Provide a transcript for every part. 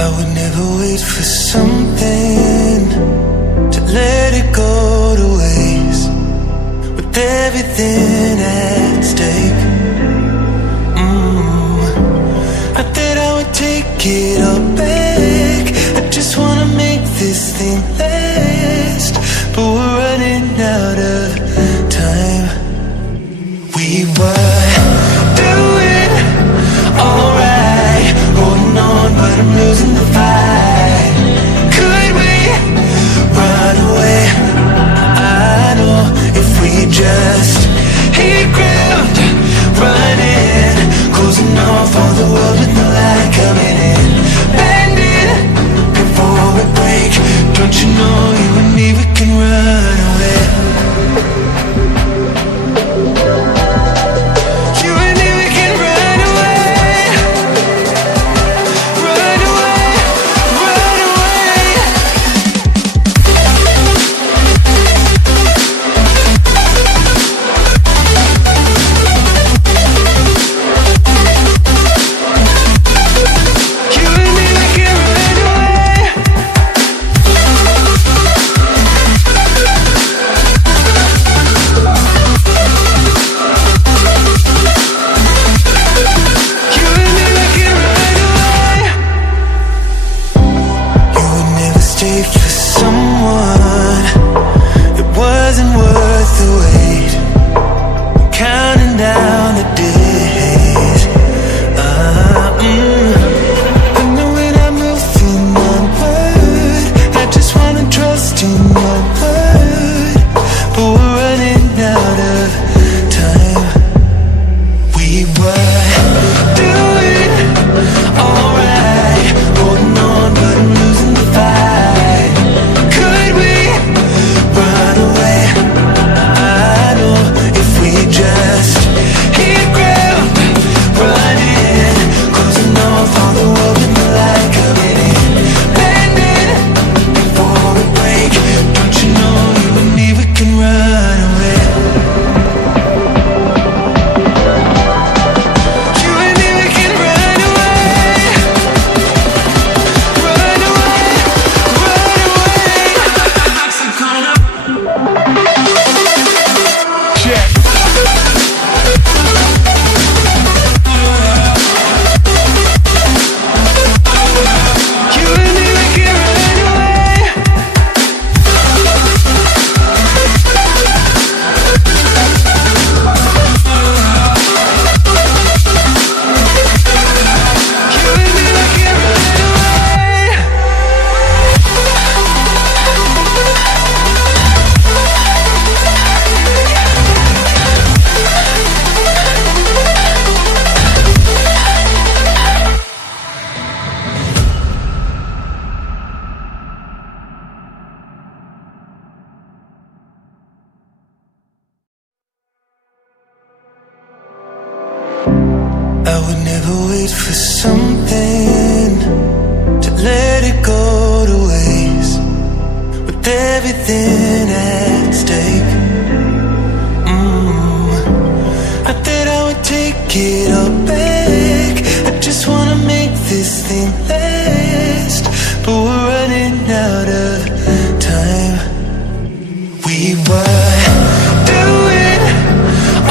I would never wait for something to let it go to waste, with everything at stake. I thought I would take it all back. I just wanna make this thing last, but we're running out of time. We were doing alright, holding on, but I'm losing the fight. Could we run away? I know if we just hit ground, running, closing off all the world with no light coming in, bending before we break. Don't you know you and me, we can run away. You and me, we can run away. Run away, run away. You and me, we can run away. You and me, we can run away. You would never stay for someone that wasn't worth the wait. I'm counting down the days. I know when I'm moving onward, I just wanna trust in your word, but we're running out of time. We were doing alright, holding on, but I'm losing the fight. Could we run away? I know if we just hit ground, running, closing off all the world with the light coming in, bending before we break. Don't you know you and me, we can run away. You and me, we can run away. Run away, run away. Check. You and me, we can run away. You and me, we can run away. I would never wait for something to let it go to waste, with everything at stake. I thought I would take it all back. I just wanna make this thing last, but we're running out of time. We were doing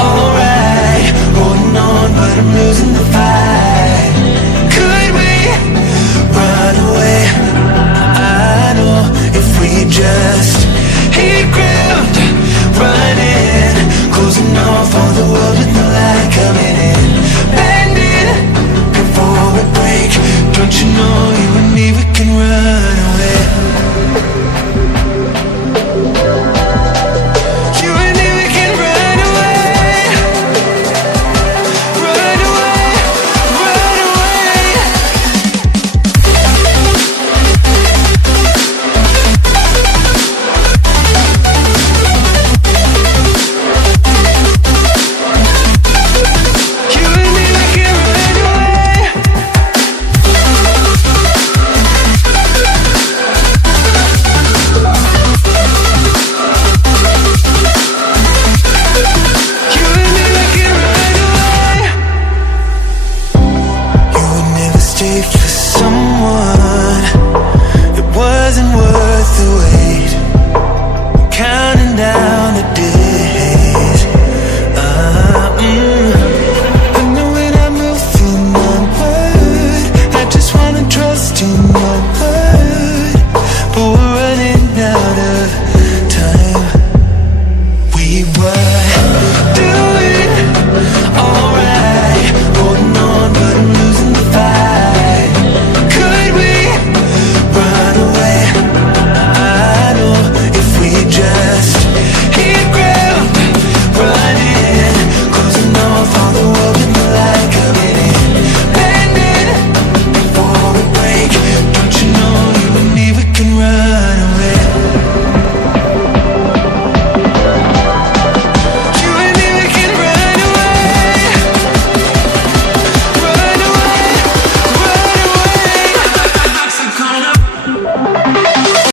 alright, holding on, but I'm losing the fight. Could we run away? I know if we just hit ground, running, closing off all the world with no light coming in, bending before we break. Don't you know you and me, we can run away. the weight, counting down the days. I know when I'm moving onward, I just wanna trust in your word, but we're running out of